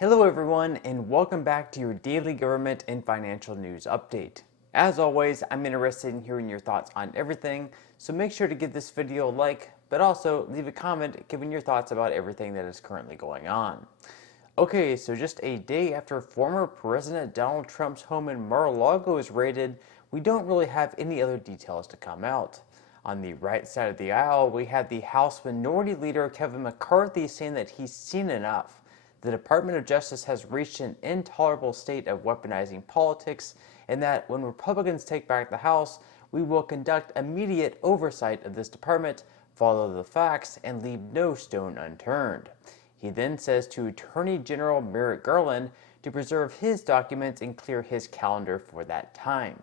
Hello everyone, and welcome back to your daily government and financial news update. As always, I'm interested in hearing your thoughts on everything, so make sure to give this video a like, but also leave a comment giving your thoughts about everything that is currently going on. Okay, so just a day after former President Donald Trump's home in Mar-a-Lago is raided, we don't really have any other details to come out. On the right side of the aisle, we have the House Minority Leader Kevin McCarthy saying that he's seen enough. The Department of Justice has reached an intolerable state of weaponizing politics, and that when Republicans take back the House, we will conduct immediate oversight of this department, follow the facts, and leave no stone unturned. He then says to Attorney General Merrick Garland to preserve his documents and clear his calendar for that time.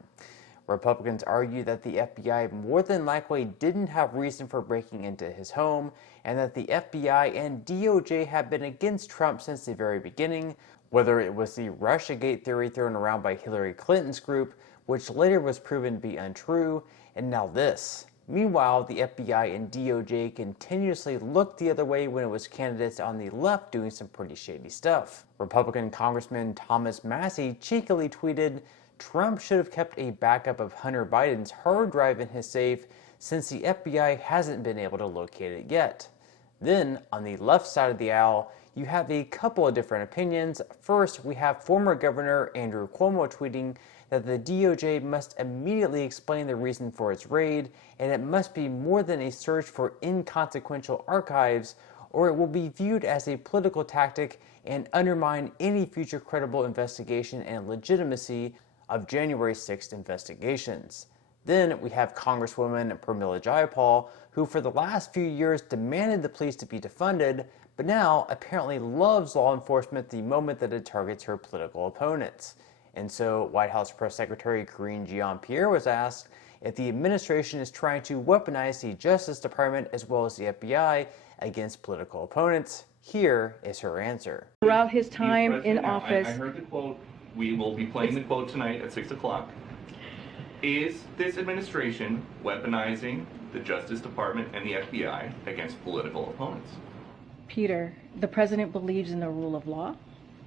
Republicans argue that the FBI more than likely didn't have reason for breaking into his home, and that the FBI and DOJ have been against Trump since the very beginning, whether it was the Russiagate theory thrown around by Hillary Clinton's group, which later was proven to be untrue, and now this. Meanwhile, the FBI and DOJ continuously looked the other way when it was candidates on the left doing some pretty shady stuff. Republican Congressman Thomas Massie cheekily tweeted, "Trump should have kept a backup of Hunter Biden's hard drive in his safe since the FBI hasn't been able to locate it yet." Then, on the left side of the aisle, you have a couple of different opinions. First, we have former Governor Andrew Cuomo tweeting that the DOJ must immediately explain the reason for its raid, and it must be more than a search for inconsequential archives, or it will be viewed as a political tactic and undermine any future credible investigation and legitimacy of January 6th investigations. Then we have Congresswoman Pramila Jayapal, who for the last few years demanded the police to be defunded, but now apparently loves law enforcement the moment that it targets her political opponents. And so White House Press Secretary Karine Jean-Pierre was asked if the administration is trying to weaponize the Justice Department as well as the FBI against political opponents. Here is her answer. Throughout his time in office, I heard the quote. We will be playing the quote tonight at 6 o'clock. Is this administration weaponizing the Justice Department and the FBI against political opponents? Peter, the president believes in the rule of law.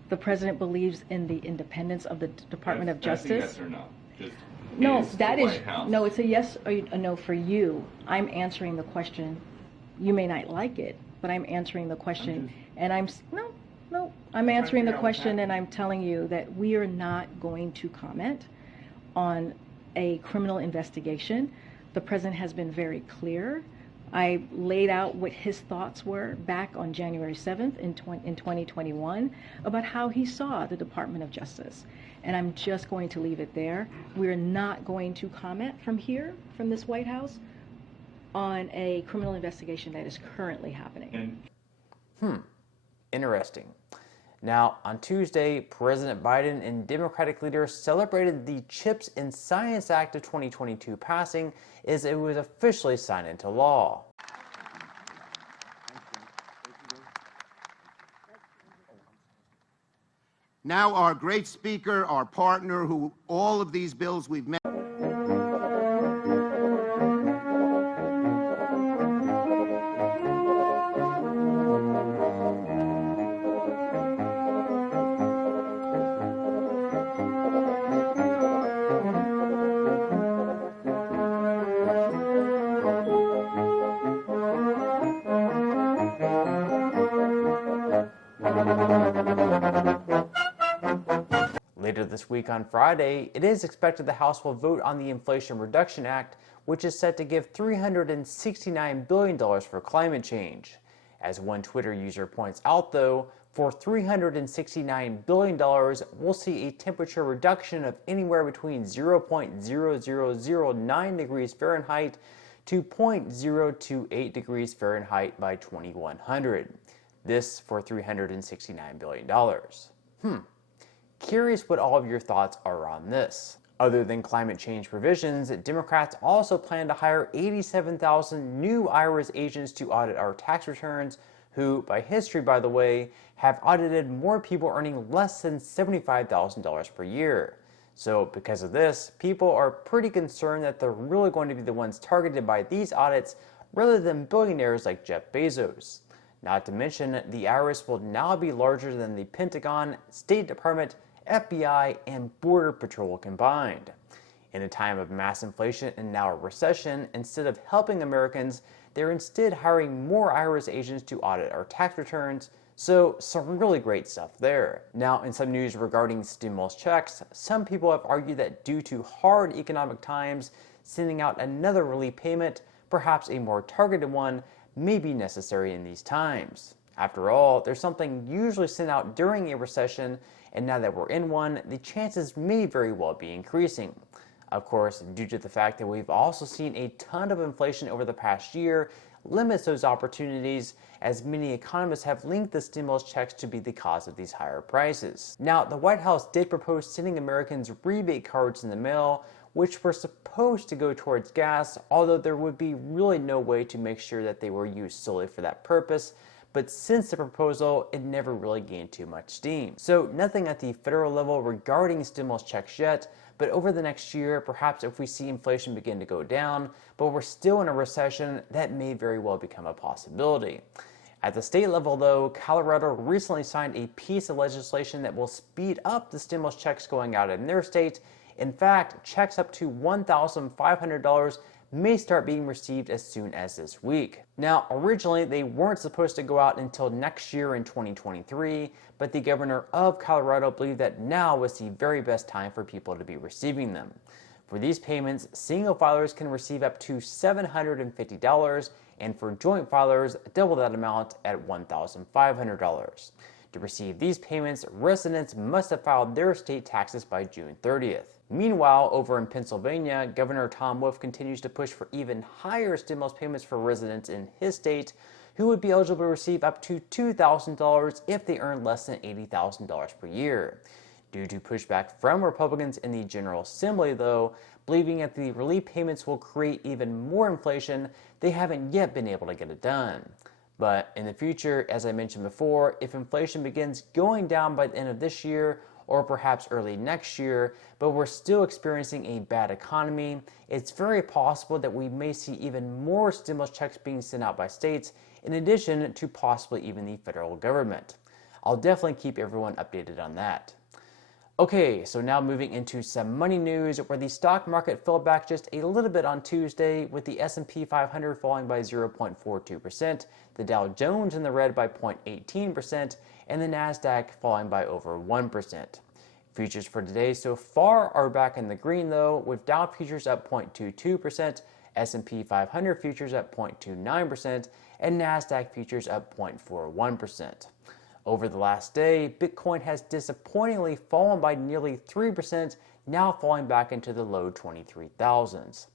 The president believes in the independence of the Department of Justice. That's a yes or no? Just no, is that the is White House. no. It's a yes or a no for you. I'm answering the question. You may not like it, but I'm answering the question, and I'm answering the question, and I'm telling you that we are not going to comment on a criminal investigation. The president has been very clear. I laid out what his thoughts were back on January 7th in 2021 about how he saw the Department of Justice. And I'm just going to leave it there. We're not going to comment from here, from this White House, on a criminal investigation that is currently happening. Interesting. Now, on Tuesday, President Biden and Democratic leaders celebrated the CHIPS and Science Act of 2022 passing as it was officially signed into law. Now our great speaker, our partner, who all of these bills we've met. Later this week on Friday, it is expected the House will vote on the Inflation Reduction Act, which is set to give $369 billion for climate change. As one Twitter user points out though, for $369 billion, we'll see a temperature reduction of anywhere between 0.0009 degrees Fahrenheit to 0.028 degrees Fahrenheit by 2100. This for $369 billion. Curious what all of your thoughts are on this. Other than climate change provisions, Democrats also plan to hire 87,000 new IRS agents to audit our tax returns, who, by history by the way, have audited more people earning less than $75,000 per year. So because of this, people are pretty concerned that they're really going to be the ones targeted by these audits rather than billionaires like Jeff Bezos. Not to mention, the IRS will now be larger than the Pentagon, State Department, FBI, and Border Patrol combined. In a time of mass inflation and now a recession, instead of helping Americans, they're instead hiring more IRS agents to audit our tax returns. So some really great stuff there. Now, in some news regarding stimulus checks, some people have argued that due to hard economic times, sending out another relief payment, perhaps a more targeted one, may be necessary in these times. After all, there's something usually sent out during a recession, and now that we're in one, the chances may very well be increasing. Of course, due to the fact that we've also seen a ton of inflation over the past year, limits those opportunities, as many economists have linked the stimulus checks to be the cause of these higher prices. Now, the White House did propose sending Americans rebate cards in the mail, which were supposed to go towards gas, although there would be really no way to make sure that they were used solely for that purpose. But since the proposal, it never really gained too much steam. So nothing at the federal level regarding stimulus checks yet, but over the next year, perhaps if we see inflation begin to go down, but we're still in a recession, that may very well become a possibility. At the state level though, Colorado recently signed a piece of legislation that will speed up the stimulus checks going out in their state. In fact, checks up to $1,500 may start being received as soon as this week. Now, originally they weren't supposed to go out until next year in 2023, but the governor of Colorado believed that now was the very best time for people to be receiving them. For these payments, single filers can receive up to $750, and for joint filers, double that amount at $1,500. To receive these payments, residents must have filed their state taxes by June 30th. Meanwhile, over in Pennsylvania, Governor Tom Wolf continues to push for even higher stimulus payments for residents in his state, who would be eligible to receive up to $2,000 if they earn less than $80,000 per year. Due to pushback from Republicans in the General Assembly, though, believing that the relief payments will create even more inflation, they haven't yet been able to get it done. But in the future, as I mentioned before, if inflation begins going down by the end of this year, or perhaps early next year, but we're still experiencing a bad economy, it's very possible that we may see even more stimulus checks being sent out by states, in addition to possibly even the federal government. I'll definitely keep everyone updated on that. Okay, so now moving into some money news, where the stock market fell back just a little bit on Tuesday, with the S&P 500 falling by 0.42%, the Dow Jones in the red by 0.18%, and the Nasdaq falling by over 1%. Futures for today so far are back in the green though, with Dow futures up 0.22%, S&P 500 futures up 0.29%, and Nasdaq futures up 0.41%. Over the last day, Bitcoin has disappointingly fallen by nearly 3%, now falling back into the low 23,000s.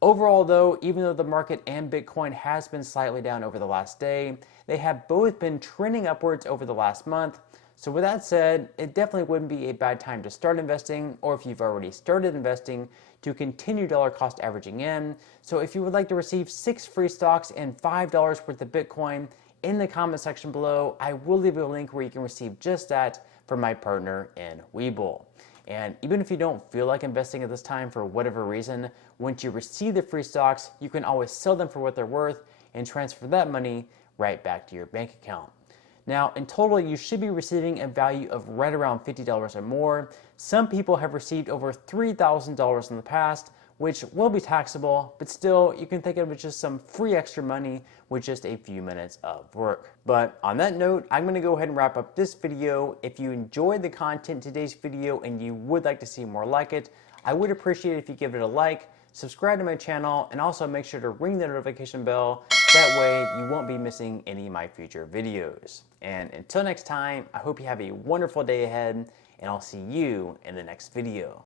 Overall though, even though the market and Bitcoin has been slightly down over the last day, they have both been trending upwards over the last month. So with that said, it definitely wouldn't be a bad time to start investing, or if you've already started investing, to continue dollar cost averaging in. So if you would like to receive 6 free stocks and $5 worth of Bitcoin, in the comment section below, I will leave a link where you can receive just that from my partner in Webull. And even if you don't feel like investing at this time for whatever reason, once you receive the free stocks, you can always sell them for what they're worth and transfer that money right back to your bank account. Now, in total, you should be receiving a value of right around $50 or more. Some people have received over $3,000 in the past, which will be taxable, but still, you can think of it as just some free extra money with just a few minutes of work. But on that note, I'm going to go ahead and wrap up this video. If you enjoyed the content in today's video and you would like to see more like it, I would appreciate it if you give it a like, subscribe to my channel, and also make sure to ring the notification bell. That way you won't be missing any of my future videos. And until next time, I hope you have a wonderful day ahead, and I'll see you in the next video.